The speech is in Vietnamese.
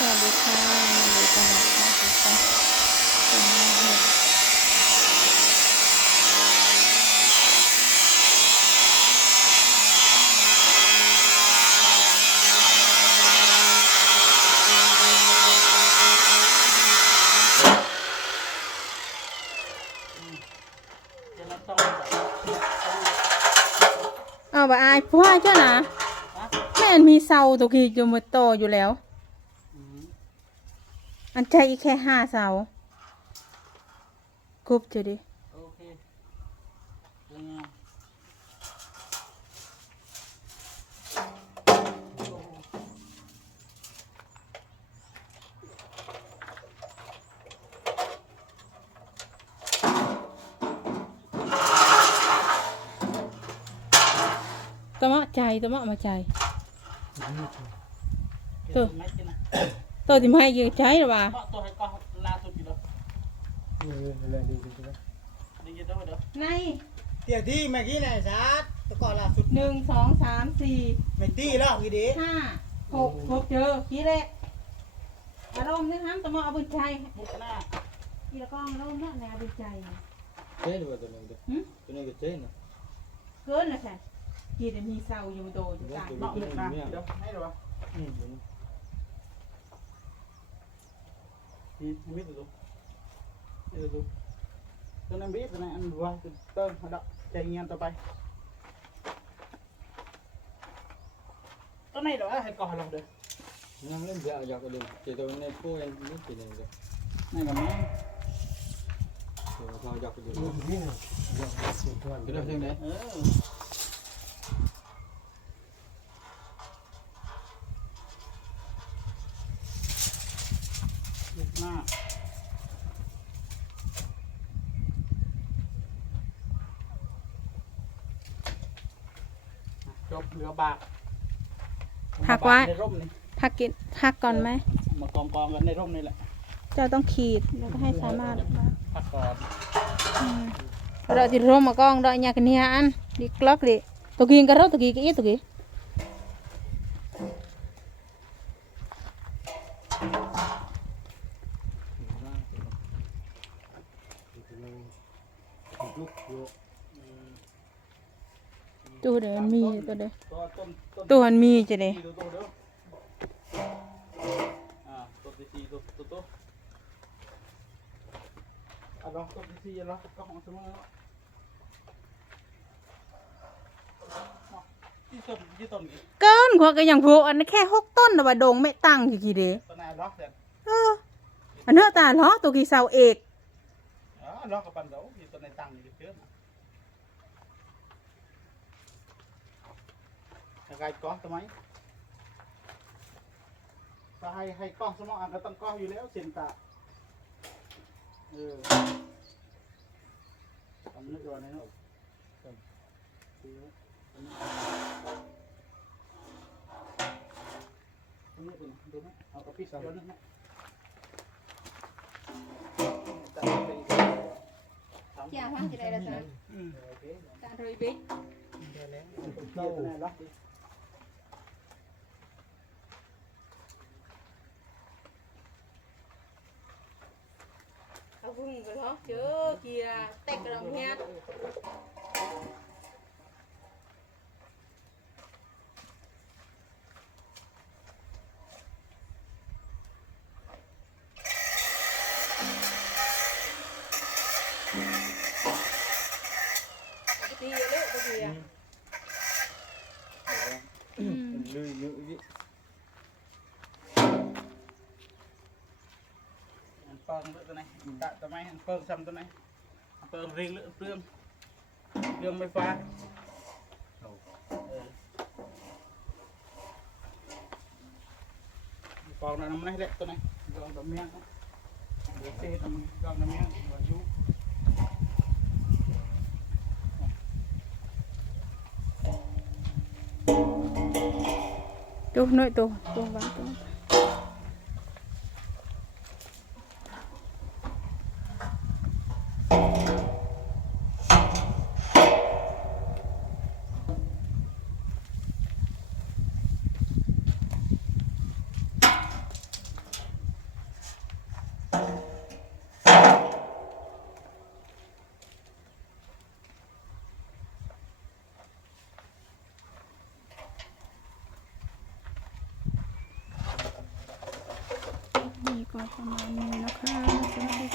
สวัสดีค่ะยินดีต้อนรับเข้าสู่ช่องเป็นแม่เห็ดเอาไปอายพ่อเจ้านะแม่นมีเสาตัวกี้อยู่มือโตอยู่แล้ว อันใจอีกแค่ห้าเสาครบจะดิ โอเคยังไง ตะมะใจตะมะมาใจ ตัว ไม่กินนะ ตัวที่มาให้ยืมใช้หรอวะตัวให้ก่อนล่าสุดกี่แล้วได้ยินแล้วเด้อในเตี๋ยที่เมื่อกี้ไหนซัดตะกอนล่าสุดหนึ่งสองสามสี่ไม่ตีแล้วกี่ดีห้าหกหกเจอกี่เละอารมณ์นี่ฮะตะมาเอาบุญใจบุญหน้าอีละกองอารมณ์เนาะแนวบุญใจเจ๊ดูว่าตัวนึงเด้อตัวนึงก็เจ๊นะเกินนะใช่กี่เดี๋ยวมีเสาอยู่โดอยู่ต่างบอกเลยป่ะให้หรือเปล่า biết biết rồi biết rồi tôi nên biết rồi này ăn vua từ tôm hoạt động chạy nhanh tao bay. Cái này đó hay cò lòng được. Nằm lên dạo dạo cái đường. Chỉ tôi nên cô em biết chỉ được này là mấy. Dạo dạo cái đường. Biết rồi dạo cái đường. Đấy เออมุกหน้าจบเหลือบากพักไว้ ในร่มนี่พักกินพักก่อนไหม มากองกองๆกันในร่มนี่แหละเจ้าต้องขีดแล้วก็ให้สามารถพักก่อนเราจะร่มมากองดอกยากันเนียอันดีกลักดิตัวกินกระรอกตัวกินก็อีตัวกิน ตัวเดียวมันมีตัวเดียวตัวต้นต้นตัวมันมีจะเดียวสี่ตัวตัวเด้ออ่าตัวที่สี่ตัวตัวตัวเอาลองตัวที่สี่แล้วก็ของเสมอแล้วยี่ต้นยี่ต้นอีกเกินกว่าก็อย่างพวกอันนั้นแค่หกต้นแต่ว่าโดงไม่ตั้งกี่กี่เดียวตัวไหนล็อกเสร็จเอออันเนื้อตาล้อตัวกี่เสาเอกอ๋อล็อกกับปันเดาอยู่ตัวไหนตั้งอยู่ เยอะนะยังไงก้อนทำไมถ้าให้ให้ก้อนสมองอ่ะก็ต้องก้อนอยู่แล้วเส้นตาเออทำนึกว่าในนู้นดูนะอันนี้เป็นดูนะเอากระปิดเดี๋ยวนึงนะ อย่าฟังจะได้ละจ้ะ อืม จานรอยบิ๊ก เดี๋ยวตัวไหนล็อกดิ เอาพุ่งไปเหรอเจอเกีย vùng rồi đó chứ kìa tẹt cái đồng nha Hãy subscribe cho kênh Ghiền Mì Gõ Để không ពងលើកទៅនេះដាក់ទៅម៉េចអំពើសំទៅនេះអំពើរៀងលើកព្រឿងព្រឿងមិនហ្វាចូលបងនៅនេះលេទៅនេះយកទៅមៀងយកទេទៅយកទៅមៀងបើយូរទូនោះទូទូបានទូ ก็ประมาณนี้นะคะสวัสดี